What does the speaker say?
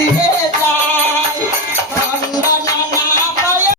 Yeah.